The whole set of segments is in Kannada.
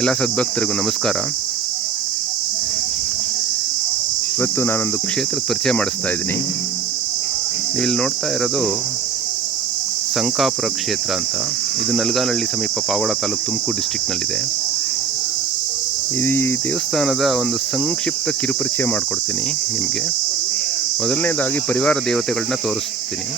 ಎಲ್ಲ ಸದ್ಭಕ್ತರಿಗೂ ನಮಸ್ಕಾರ. ಇವತ್ತು ನಾನೊಂದು ಕ್ಷೇತ್ರದ ಪರಿಚಯ ಮಾಡಿಸ್ತಾ ಇದ್ದೀನಿ. ನೀವು ಇಲ್ಲಿ ನೋಡ್ತಾ ಇರೋದು ಸಂಕಾಪುರ ಕ್ಷೇತ್ರ ಅಂತ. ಇದು ನಲ್ಗಾನಹಳ್ಳಿ ಸಮೀಪ ಪಾವಗಡ ತಾಲೂಕು, ತುಮಕೂರು ಡಿಸ್ಟಿಕ್ನಲ್ಲಿದೆ. ಈ ದೇವಸ್ಥಾನದ ಒಂದು ಸಂಕ್ಷಿಪ್ತ ಕಿರುಪರಿಚಯ ಮಾಡಿಕೊಡ್ತೀನಿ ನಿಮಗೆ. ಮೊದಲನೇದಾಗಿ ಪರಿವಾರ ದೇವತೆಗಳನ್ನ ತೋರಿಸ್ತೀನಿ.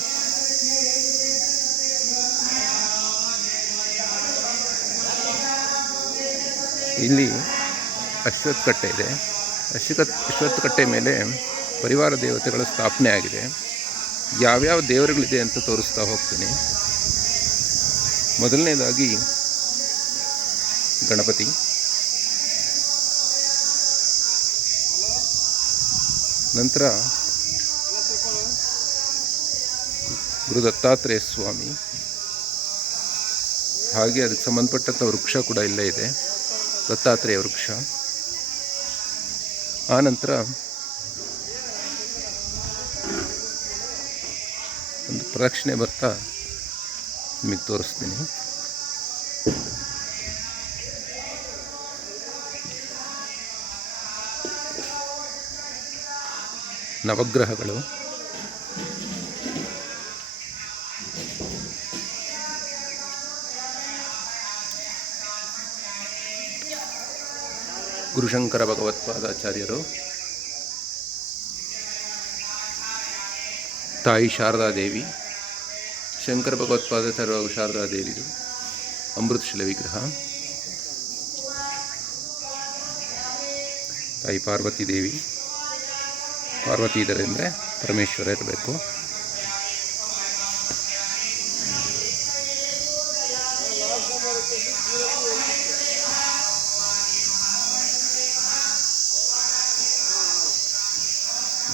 ಇಲ್ಲಿ ಅಶ್ವತ್ಥ ಕಟ್ಟೆ ಇದೆ. ಅಶ್ವತ್ಥ ಕಟ್ಟೆ ಮೇಲೆ ಪರಿವಾರ ದೇವತೆಗಳ ಸ್ಥಾಪನೆ ಆಗಿದೆ. ಯಾವ್ಯಾವ ದೇವರುಗಳಿದೆ ಅಂತ ತೋರಿಸ್ತಾ ಹೋಗ್ತೀನಿ. ಮೊದಲನೇದಾಗಿ ಗಣಪತಿ, ನಂತರ ಗುರು ದತ್ತಾತ್ರೇಯ ಸ್ವಾಮಿ, ಹಾಗೆ ಅದಕ್ಕೆ ಸಂಬಂಧಪಟ್ಟಂಥ ವೃಕ್ಷ ಕೂಡ ಇಲ್ಲೇ ಇದೆ, ದತ್ತಾತ್ರೇಯ ವೃಕ್ಷ. ಆನಂತರ ಒಂದು ಪ್ರದಕ್ಷಿಣೆ ಬರ್ತಾ ನಿಮಗೆ ತೋರಿಸ್ತೀನಿ. ನವಗ್ರಹಗಳು, ಗುರುಶಂಕರ ಭಗವತ್ಪಾದಾಚಾರ್ಯರು, ತಾಯಿ ಶಾರದಾದೇವಿ, ಶಂಕರ ಭಗವತ್ಪಾದಾಚಾರ್ಯ ಹಾಗೂ ಶಾರದಾದೇವಿದು ಅಮೃತಶಿಲೆ ವಿಗ್ರಹ, ತಾಯಿ ಪಾರ್ವತಿ ದೇವಿ. ಪಾರ್ವತಿ ಇದ್ದಾರೆ ಅಂದರೆ ಪರಮೇಶ್ವರ ಇರಬೇಕು.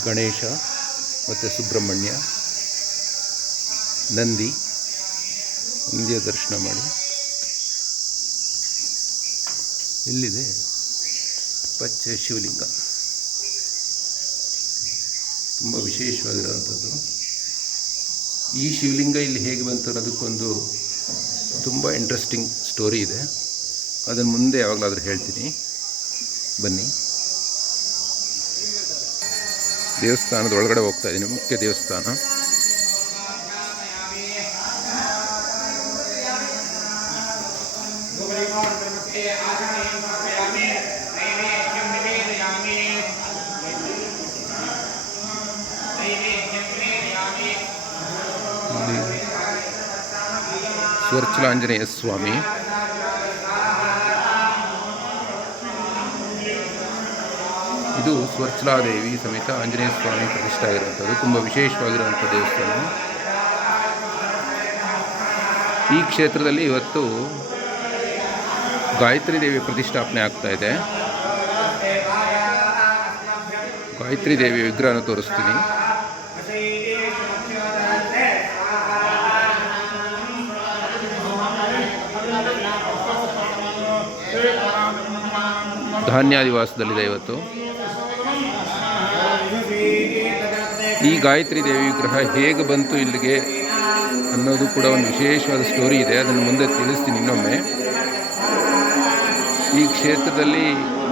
ಗಣೇಶ ಮತ್ತು ಸುಬ್ರಹ್ಮಣ್ಯ, ನಂದಿಯ ದರ್ಶನ ಮಾಡಿ. ಇಲ್ಲಿದೆ ಪಚ್ಚೆ ಶಿವಲಿಂಗ, ತುಂಬ ವಿಶೇಷವಾಗಿರುವಂಥದ್ದು. ಈ ಶಿವಲಿಂಗ ಇಲ್ಲಿ ಹೇಗೆ ಬಂತು ಅನ್ನೋದಕ್ಕೊಂದು ತುಂಬ ಇಂಟ್ರೆಸ್ಟಿಂಗ್ ಸ್ಟೋರಿ ಇದೆ. ಅದನ್ನು ಮುಂದೆ ಯಾವಾಗಲಾದರೂ ಹೇಳ್ತೀನಿ, ಬನ್ನಿ. ದೇವಸ್ಥಾನದ ಒಳಗಡೆ ಹೋಗ್ತಾ ಇದ್ದೀನಿ. ಮುಖ್ಯ ದೇವಸ್ಥಾನ. ಸ್ವರ್ಚಲಾಂಜನೇಯ ಸ್ವಾಮಿ, ಇದು ಸ್ವರ್ಚಲಾದೇವಿ ಸಮೇತ ಆಂಜನೇಯ ಸ್ವಾಮಿ ಪ್ರತಿಷ್ಠೆ ಆಗಿರುವಂಥದ್ದು. ತುಂಬ ವಿಶೇಷವಾಗಿರುವಂಥ ದೇವಸ್ಥಾನ. ಈ ಕ್ಷೇತ್ರದಲ್ಲಿ ಇವತ್ತು ಗಾಯತ್ರಿ ದೇವಿ ಪ್ರತಿಷ್ಠಾಪನೆ ಆಗ್ತಾ ಇದೆ. ಗಾಯತ್ರಿ ದೇವಿ ವಿಗ್ರಹನ ತೋರಿಸ್ತೀನಿ. ಧಾನ್ಯಾದಿವಾಸದಲ್ಲಿದೆ ಇವತ್ತು. ಈ ಗಾಯತ್ರಿ ದೇವಿ ವಿಗ್ರಹ ಹೇಗೆ ಬಂತು ಇಲ್ಲಿಗೆ ಅನ್ನೋದು ಕೂಡ ಒಂದು ವಿಶೇಷವಾದ ಸ್ಟೋರಿ ಇದೆ. ಅದನ್ನು ಮುಂದೆ ತಿಳಿಸ್ತೀನಿ ಇನ್ನೊಮ್ಮೆ. ಈ ಕ್ಷೇತ್ರದಲ್ಲಿ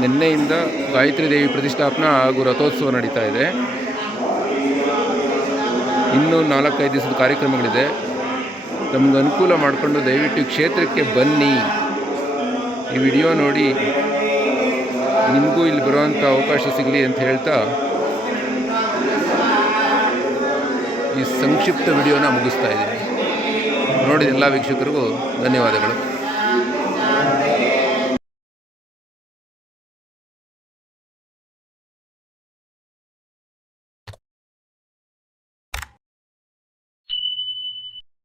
ನಿನ್ನೆಯಿಂದ ಗಾಯತ್ರಿ ದೇವಿ ಪ್ರತಿಷ್ಠಾಪನಾ ಹಾಗೂ ರಥೋತ್ಸವ ನಡೀತಾ ಇದೆ. ಇನ್ನೂ 4-5 ದಿವಸದ ಕಾರ್ಯಕ್ರಮಗಳಿದೆ. ತಮಗೆ ಅನುಕೂಲ ಮಾಡಿಕೊಂಡು ದಯವಿಟ್ಟು ಈ ಕ್ಷೇತ್ರಕ್ಕೆ ಬನ್ನಿ. ಈ ವಿಡಿಯೋ ನೋಡಿ ನಿಮಗೂ ಇಲ್ಲಿ ಬರುವಂಥ ಅವಕಾಶ ಸಿಗಲಿ ಅಂತ ಹೇಳ್ತಾ ಈ ಸಂಕ್ಷಿಪ್ತ ವಿಡಿಯೋನ ಮುಗಿಸ್ತಾ ಇದ್ದೀನಿ. ನೋಡಿದ ಎಲ್ಲ ವೀಕ್ಷಕರಿಗೂ ಧನ್ಯವಾದಗಳು.